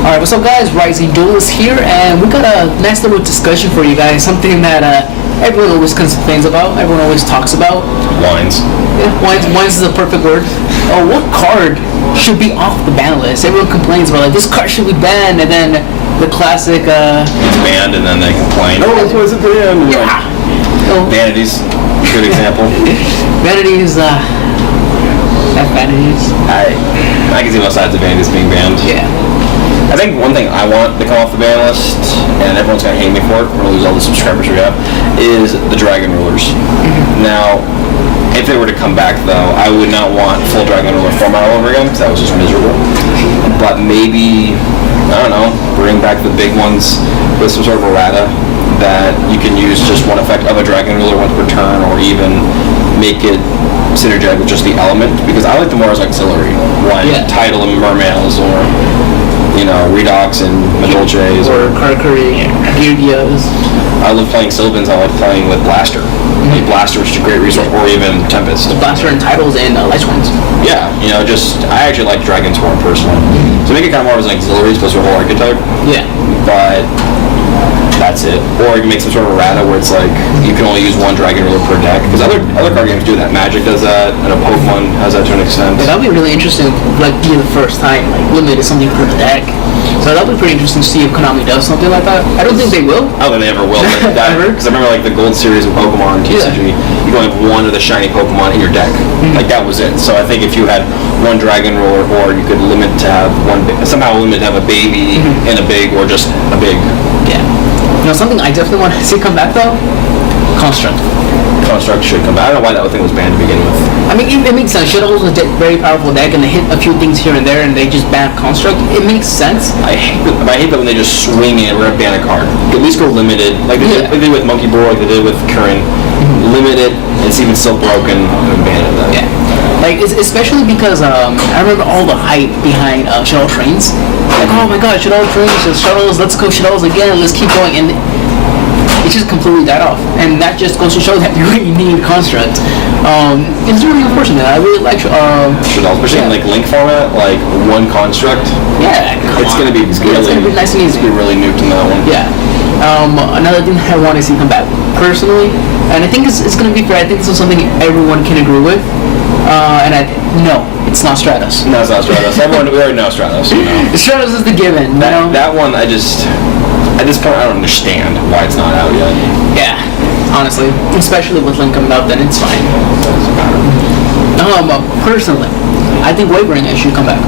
Alright, what's up guys? Rising Duelist here, and we got a nice little discussion for you guys. Something that everyone always complains about, everyone always talks about. Wines. Yeah, wines is a perfect word. What card should be off the ban list? Everyone complains about, like, this card should be banned, and then the classic... It's banned, and then they complain, oh, it wasn't banned. Yeah. Vanities, good example. Vanities, Vanities. I can see both sides of Vanities being banned. Yeah. I think one thing I want to come off the ban list, and everyone's going to hate me for it, we're going to lose all the subscribers we have, is the Dragon Rulers. Mm-hmm. Now, if they were to come back, though, I would not want full Dragon Ruler format all over again, because that was just miserable. But maybe, I don't know, bring back the big ones with some sort of errata that you can use just one effect of a Dragon Ruler once per turn, or even make it synergetic with just the element, because I like them more as auxiliary, Tidal and Mermails, or Redox and Madolches, or Karkari, Girgias. I love playing Sylvans. I like playing with Blaster. Mm-hmm. Blaster, which is a great resource, or even Tempest. Blaster and Titles and Light Swings. Yeah, I actually like Dragon's Horn personally. Mm-hmm. So make it kind of more as an auxiliary as opposed to a whole archetype. Yeah. But that's it. Or you can make some sort of errata where it's like you can only use one Dragon Ruler per deck. Because other card games do that. Magic does that, and a Pokemon has that to an extent. Yeah, that'd be really interesting, like being the first time, like limited something per deck. So that'd be pretty interesting to see if Konami does something like that. I don't think they will. I don't think they ever will. Because I remember like the Gold Series of Pokemon TCG, you can only have one of the shiny Pokemon in your deck. Mm-hmm. Like that was it. So I think if you had one Dragon Ruler, or you could limit to have somehow limit to have a baby and a big, or just a big. Yeah. Something I definitely want to see come back though, Construct. Construct should come back. I don't know why that thing was banned to begin with. I mean, it makes sense. Shadows is a very powerful deck, and they hit a few things here and there, and they just ban Construct. It makes sense. I hate that when they just swing it. We're gonna ban a card. At least go limited, like they did with Monkey Ball, like they did with Curran. Mm-hmm. Limited, and it's even still broken. And ban it then. Yeah. Like, especially because I remember all the hype behind Shuttle Trains. Like, oh my god, Shuttle Trains, Shuttles, let's go Shuttles again, let's keep going. And it just completely died off. And that just goes to show that you really need Construct. It's really unfortunate. I really like Shuttles. Especially in like Link format, like one Construct. Yeah, it's gonna be really, it's gonna be nice and easy. It's gonna be really nuked in that one. Yeah. Another thing that I want to see come back personally, and I think it's going to be fair. I think this is something everyone can agree with. No, it's not Stratos. No, it's not Stratos. We already know Stratos. Stratos is the given. That one, at this point, I don't understand why it's not out yet. Yeah, honestly, especially with Link coming out, then it's fine. Doesn't matter. Personally, I think Wavering Eyes should come back.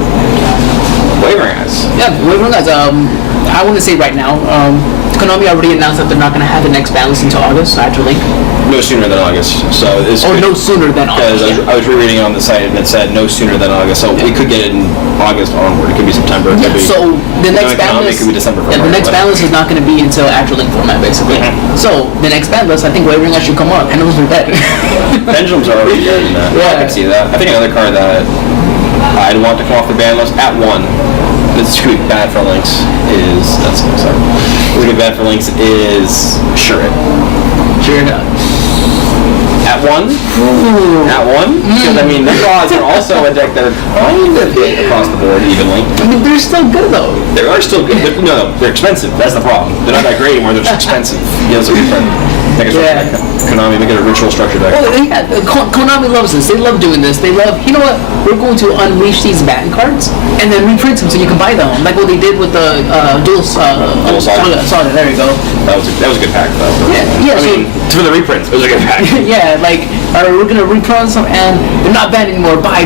Wavering Eyes? Yeah, Wavering Eyes. I want to say right now, Konami already announced that they're not going to have the next Banlist until August after Link. No sooner than August. So no sooner than August. Because I was rereading on the site and it said no sooner than August. So we could get it in August onward. It could be September. It could be, so the next Banlist could be December. The next Banlist is not going to be until after Link format, basically. Mm-hmm. So the next Banlist, I think Wavering Eyes should come up. Pendulums are dead. Pendulums are already dead in that. Yeah, I can see that. I think another card that I'd want to come off the ban list at one. This could be bad for Lynx. It's gonna be bad for Lynx is Shuret. At one? Ooh. At one? Because I mean, the Claws are also a deck that are kind of hit across the board evenly. I mean, they're still good though. They are still good. They're expensive. That's the problem. They're not that great anymore. They're just expensive. Konami, make it a ritual structure deck. Oh, yeah. Konami loves this. They love doing this. They love, you know what? We're going to unleash these ban cards and then reprint them so you can buy them. Like what they did with the Dual Saga. There you go. That was a good pack, though. Yeah. I mean, for the reprints, it was a good pack. Yeah, like, we're going to reprint some and they're not banned anymore. Buy.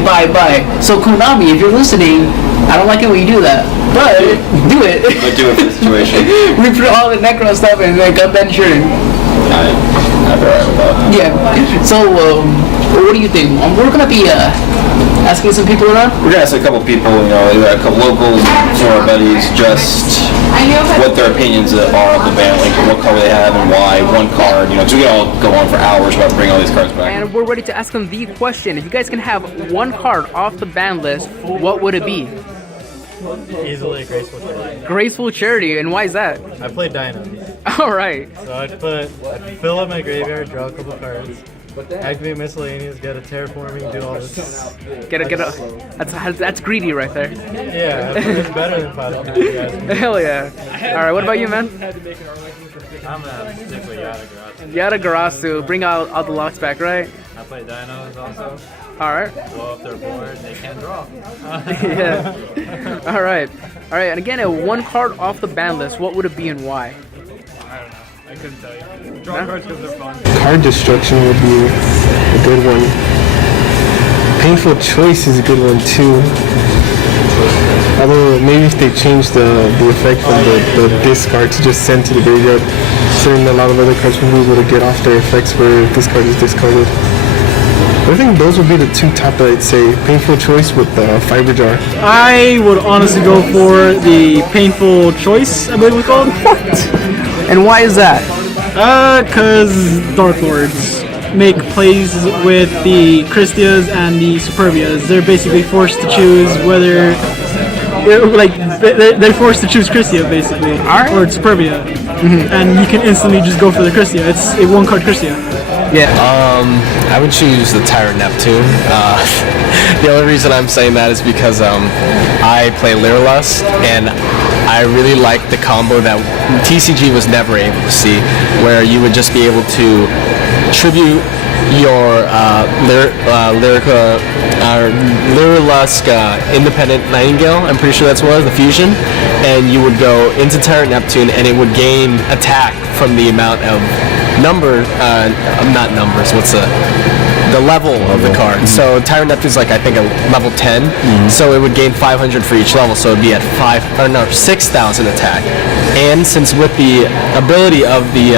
So Konami, if you're listening, I don't like it when you do that. But do it. But do it for the situation. Reprint all the Necro stuff and like unbanned shirting. I'd be alright with that. Yeah. So, what do you think? We're gonna be asking some people around. We're gonna ask a couple people, a couple locals, some of our buddies, just what their opinions are of the ban, like what color they have and why. One card, because we can all go on for hours about bringing all these cards back. And we're ready to ask them the question: if you guys can have one card off the ban list, what would it be? Easily Graceful Charity. Graceful Charity, and why is that? I play Dinos. Alright. So I'd fill up my graveyard, draw a couple cards, Acme miscellaneous, get a terraforming, do all this. Get a. That's greedy right there. Yeah, it's better than Final Fantasy. Hell yeah. All right, what about you, man? I'm gonna stick with Yata. Yada Garasu, bring out all the locks back, right? I play dinos also. All right. Blow up their board, they can't draw. Yeah. All right. And again, a one card off the ban list. What would it be and why? I don't know. I couldn't tell you. Draw cards because they're fun. Card destruction would be a good one. Painful choice is a good one too. Although maybe if they change the effect from the discard to just send to the graveyard, certain a lot of other cards will be able to get off their effects where this card is discarded. I think those would be the two top that I'd say. Painful choice with the fiber jar. I would honestly go for the painful choice, I believe it's called. And why is that? Because Dark Lords make plays with the Christias and the Superbias. They're basically forced to choose whether, they're forced to choose Christia basically, or Superbia, and you can instantly just go for the Christia. It's a one-card Christia. Yeah. I would choose the Tyrant Neptune. The only reason I'm saying that is because I play Lyrlust, and I really like the combo that TCG was never able to see, where you would just be able to tribute your Lyrlusk Independent Nightingale, I'm pretty sure that's what it was, the fusion, and you would go into Tyrant Neptune, and it would gain attack from the amount of not numbers, what's the level of the card. So Tyrant Neptune's like, I think, a level 10, so it would gain 500 for each level, so it would be at 6,000 attack. And since with the ability of the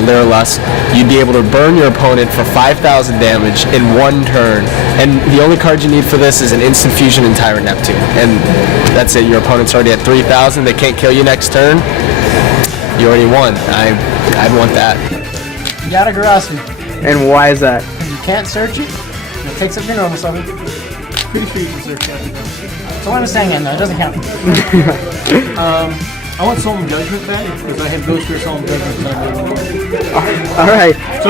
Lyrlust, you'd be able to burn your opponent for 5,000 damage in one turn, and the only card you need for this is an instant fusion in Tyrant Neptune, and that's it. Your opponent's already at 3,000, they can't kill you next turn, you already won. I'd want that. Yada Garasu. And why is that? You can't search it. It takes up your normal summon. Pretty sure you can search that. So what I'm saying, no, it doesn't count. I want Solemn Judgment back because I have Ghost or Solemn Judgment. All right. So,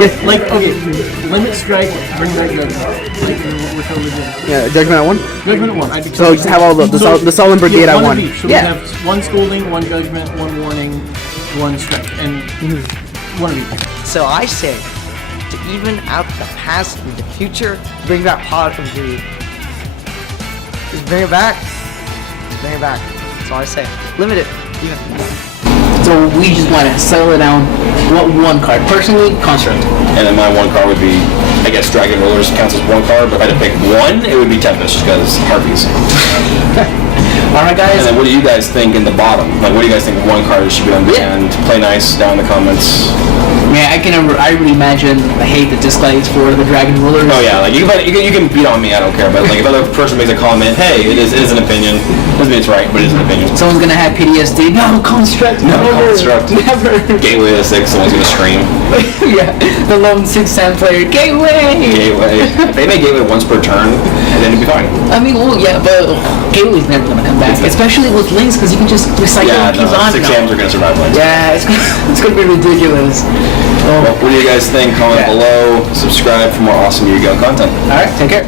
limit strike, bring back Judgment. We're totally good. Yeah, Judgment at 1? Judgment at 1. So just have all the Solemn Brigade at 1. So we have one Scolding, one Judgment, one Warning, one Strike, and one of each. So I say, to even out the past and the future, bring that pot of greed. Just bring it back. Bring it back. That's all I say. Limit it. So we just want to settle it down. What one card? Personally, Construct. And then my one card would be, I guess Dragon Rulers counts as one card, but if I had to pick one, it would be Tempest, because Harpies. Alright guys. And then what do you guys think in the bottom? Like, what do you guys think one card should be on the end? Play nice down in the comments. Man, I really imagine the hate that dislikes for the Dragon Rulers. Oh yeah, like you can beat on me, I don't care. But like if another person makes a comment, hey, it is an opinion. Doesn't mean it's right, but it is an opinion. Someone's gonna have PTSD. No, Construct. No, never, Construct. Never. Gateway to 6, someone's gonna scream. Yeah, the lone 6-10 player. Gateway. Gateway. If they make Gateway once per turn, then it'd be fine. I mean, well, yeah, but Gateway's never gonna come back, especially with links, because you can just recycle Yeah, it keeps no, on. 6 Ams are gonna survive links. Yeah, it's gonna be ridiculous. Well, what do you guys think? Comment below. Subscribe for more awesome Yu-Gi-Oh content. All right, take care.